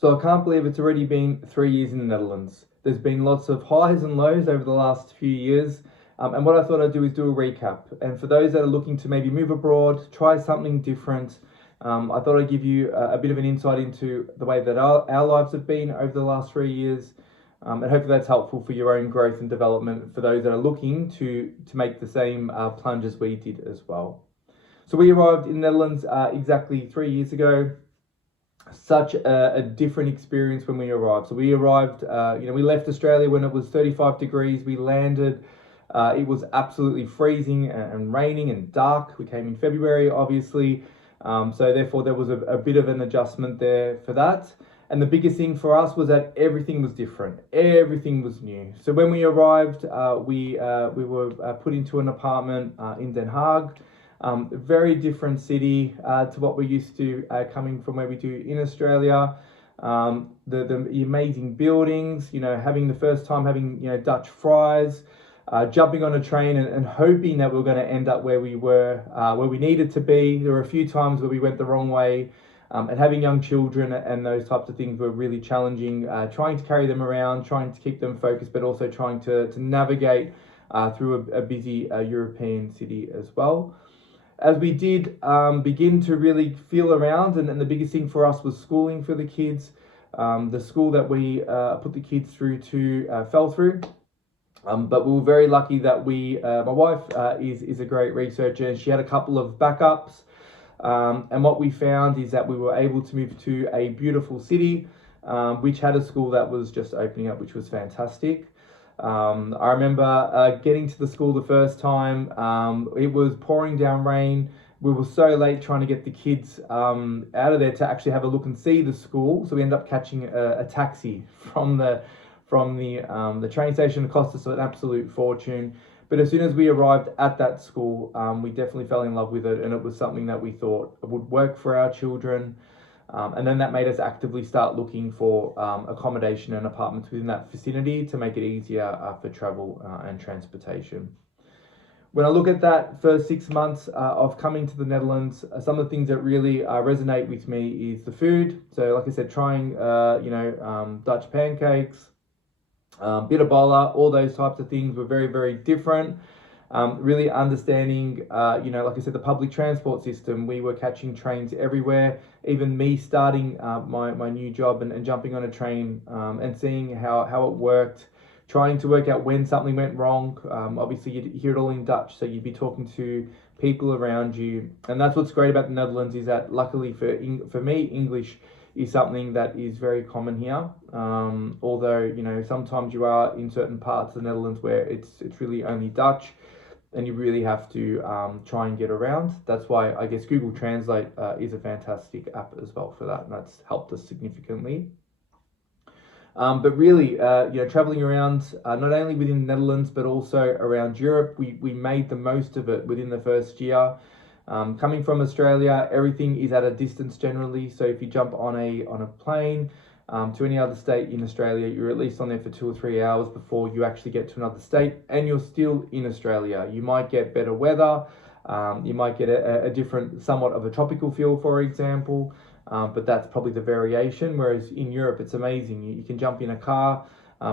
So I can't believe it's already been 3 years in the Netherlands. There's been lots of highs and lows over the last few years. And what I thought I'd do is do a recap. And for those that are looking to maybe move abroad, try something different, I thought I'd give you a bit of an insight into the way that our lives have been over the last 3 years. And hopefully that's helpful for your own growth and development for those that are looking to make the same plunge as we did as well. So we arrived in the Netherlands exactly 3 years ago. Such a different experience when we arrived. So we arrived, we left Australia when it was 35 degrees. We landed, it was absolutely freezing and raining and dark. We came in February, obviously. So therefore there was a bit of an adjustment there for that. And the biggest thing for us was that everything was different. Everything was new. So when we arrived, we were put into an apartment in Den Haag. Very different city to what we're used to coming from where we do in Australia. The amazing buildings, having the first time having, Dutch fries, jumping on a train and hoping that we were going to end up where we were, where we needed to be. There were a few times where we went the wrong way, and having young children and those types of things were really challenging, trying to carry them around, trying to keep them focused, but also trying to navigate through a busy European city as well. As we did begin to really feel around, and the biggest thing for us was schooling for the kids. The school that we put the kids through to fell through. But we were very lucky that my wife is a great researcher, and she had a couple of backups. And what we found is that we were able to move to a beautiful city, which had a school that was just opening up, which was fantastic. I remember getting to the school the first time. It was pouring down rain. We were so late trying to get the kids out of there to actually have a look and see the school. So we ended up catching a taxi from the train station. It cost us an absolute fortune. But as soon as we arrived at that school, we definitely fell in love with it, and it was something that we thought would work for our children. And then that made us actively start looking for accommodation and apartments within that vicinity to make it easier for travel and transportation. When I look at that first 6 months of coming to the Netherlands, some of the things that really resonate with me is the food. So like I said, trying Dutch pancakes, bitterballen, all those types of things were very, very different. Really understanding, like I said, the public transport system. We were catching trains everywhere. Even me starting my new job and jumping on a train and seeing how it worked, trying to work out when something went wrong. Obviously, you'd hear it all in Dutch, so you'd be talking to people around you. And that's what's great about the Netherlands, is that luckily for me, English is something that is very common here. Although, sometimes you are in certain parts of the Netherlands where it's really only Dutch, and you really have to try and get around. That's why I guess Google Translate is a fantastic app as well for that, and that's helped us significantly. But really, traveling around not only within the Netherlands but also around Europe, we made the most of it within the first year. Coming from Australia, everything is at a distance generally. So if you jump on a plane to any other state in Australia, you're at least on there for 2 or 3 hours before you actually get to another state, and you're still in Australia. You might get better weather, you might get a different, somewhat of a tropical feel, for example, but that's probably the variation. Whereas in Europe, it's amazing. You can jump in a car,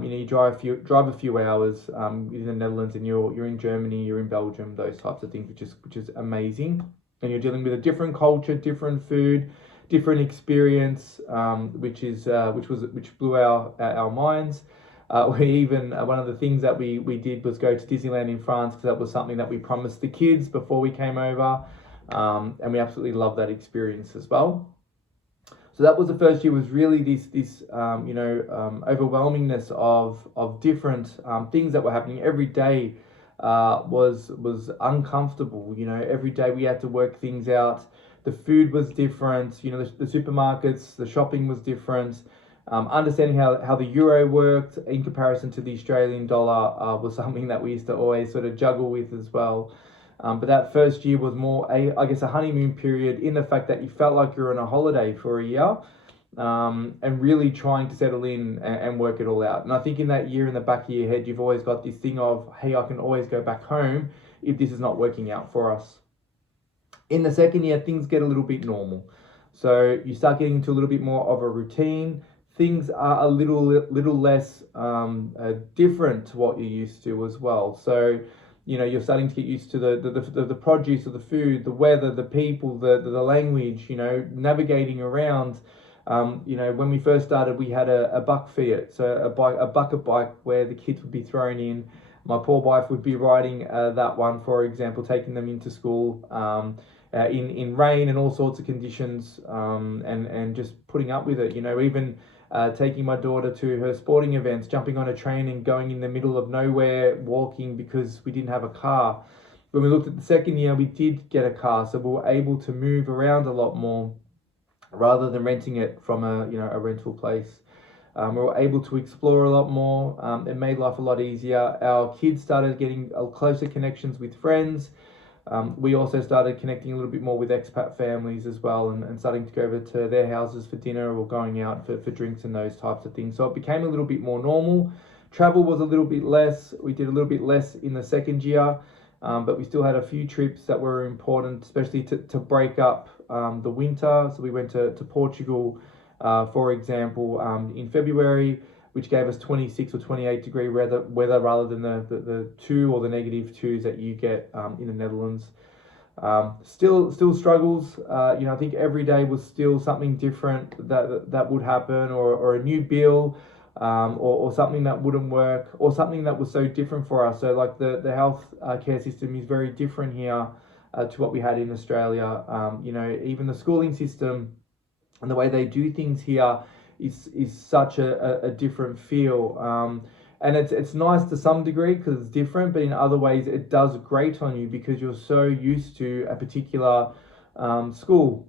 you drive a few hours in the Netherlands, and you're in Germany, you're in Belgium, those types of things, which is amazing. And you're dealing with a different culture, different food, different experience, which blew our minds. One of the things that we did was go to Disneyland in France, because that was something that we promised the kids before we came over, and we absolutely loved that experience as well. So that was the first year, was really this overwhelmingness of different things that were happening. Every day was uncomfortable. Every day we had to work things out. The food was different. The supermarkets, the shopping was different. Understanding how the euro worked in comparison to the Australian dollar was something that we used to always sort of juggle with as well. But that first year was more a honeymoon period, in the fact that you felt like you were on a holiday for a year, and really trying to settle in and work it all out. And I think in that year, in the back of your head, you've always got this thing of, hey, I can always go back home if this is not working out for us. In the second year, things get a little bit normal. So you start getting into a little bit more of a routine. things are a little less different to what you're used to as well. So, you know, you're starting to get used to the produce of the food, the weather, the people, the language, you know, navigating around. You know, when we first started, we had a buck Fiat, so a bucket bike where the kids would be thrown in. My poor wife would be riding that one, for example, taking them into school in rain and all sorts of conditions, and just putting up with it. You know, even taking my daughter to her sporting events, jumping on a train and going in the middle of nowhere, walking because we didn't have a car. When we looked at the second year, we did get a car, so we were able to move around a lot more rather than renting it from a rental place. We were able to explore a lot more. It made life a lot easier. Our kids started getting closer connections with friends. We also started connecting a little bit more with expat families as well, and starting to go over to their houses for dinner or going out for drinks and those types of things. So it became a little bit more normal. Travel was a little bit less. We did a little bit less in the second year, but we still had a few trips that were important, especially to break up the winter. So we went to Portugal, for example, in February, which gave us 26 or 28 degree weather rather than the 2 or the -2s that you get in the Netherlands. Still struggles. You know, I think every day was still something different that would happen, or a new bill, or something that wouldn't work, or something that was so different for us. So like the health care system is very different here to what we had in Australia. You know, even the schooling system and the way they do things here is such a different feel. And it's nice to some degree because it's different, but in other ways it does grate on you because you're so used to a particular school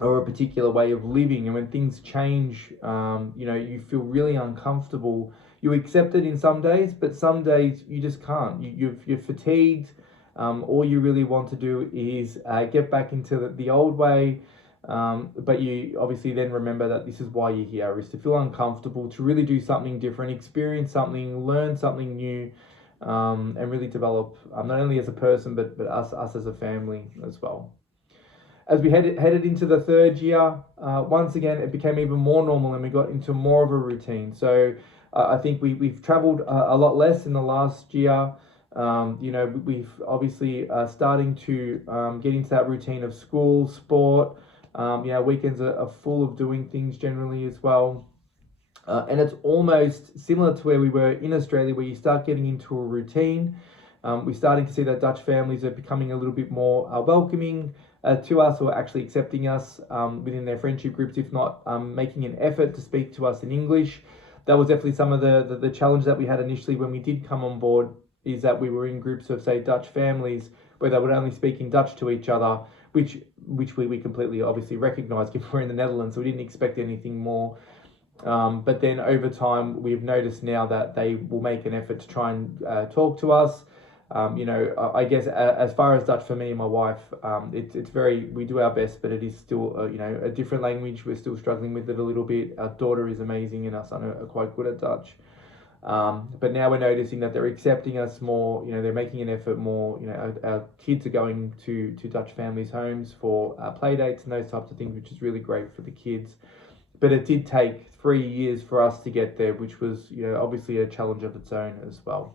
or a particular way of living, and when things change, you know, you feel really uncomfortable. You accept it in some days, but some days you just can't. You're fatigued. All you really want to do is get back into the old way. But you obviously then remember that this is why you're here, is to feel uncomfortable, to really do something different, experience something, learn something new, and really develop not only as a person but us as a family as well. As we headed into the third year, once again it became even more normal and we got into more of a routine. So I think we've travelled a lot less in the last year. You know, we've obviously starting to get into that routine of school, sport. You know, weekends are full of doing things generally as well. And it's almost similar to where we were in Australia, where you start getting into a routine. We're starting to see that Dutch families are becoming a little bit more welcoming to us, or actually accepting us within their friendship groups, if not making an effort to speak to us in English. That was definitely some of the challenge that we had initially when we did come on board, is that we were in groups of, say, Dutch families where they would only speak in Dutch to each other, which we completely obviously recognised given we're in the Netherlands, so we didn't expect anything more. But then over time, we've noticed now that they will make an effort to try and talk to us. You know, I guess as far as Dutch for me and my wife, it's very, we do our best, but it is still, you know, a different language. We're still struggling with it a little bit. Our daughter is amazing and our son are quite good at Dutch. But now we're noticing that they're accepting us more, you know, they're making an effort more, you know, our kids are going to Dutch families' homes for play dates and those types of things, which is really great for the kids. But it did take 3 years for us to get there, which was, you know, obviously a challenge of its own as well.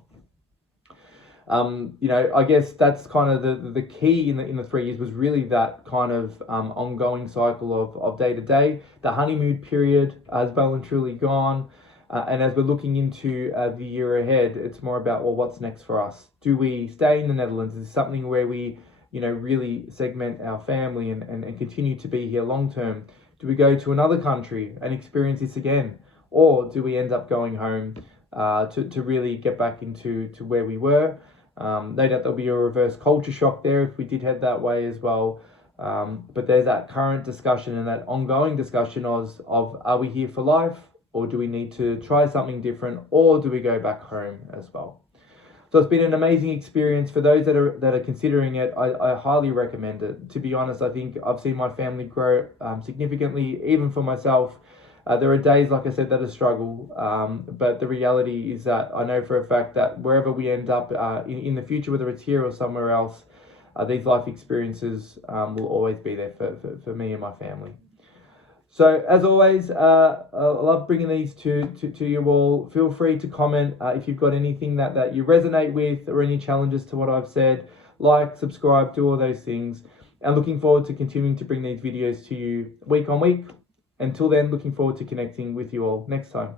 You know, I guess that's kind of the key in the 3 years, was really that kind of ongoing cycle of day to day. The honeymoon period has well and truly gone. And as we're looking into the year ahead, it's more about, well, what's next for us? Do we stay in the Netherlands? Is something where we, you know, really segment our family and continue to be here long term? Do we go to another country and experience this again? Or do we end up going home to really get back into where we were? No doubt there'll be a reverse culture shock there if we did head that way as well. But there's that current discussion and that ongoing discussion of are we here for life? Or do we need to try something different, or do we go back home as well? So it's been an amazing experience. For those that are considering it, I highly recommend it. To be honest, I think I've seen my family grow significantly, even for myself. There are days, like I said, that I struggle, but the reality is that I know for a fact that wherever we end up in the future, whether it's here or somewhere else, these life experiences will always be there for me and my family. So as always, I love bringing these to you all. Feel free to comment if you've got anything that you resonate with or any challenges to what I've said. Like, subscribe, do all those things. And looking forward to continuing to bring these videos to you week on week. Until then, looking forward to connecting with you all next time.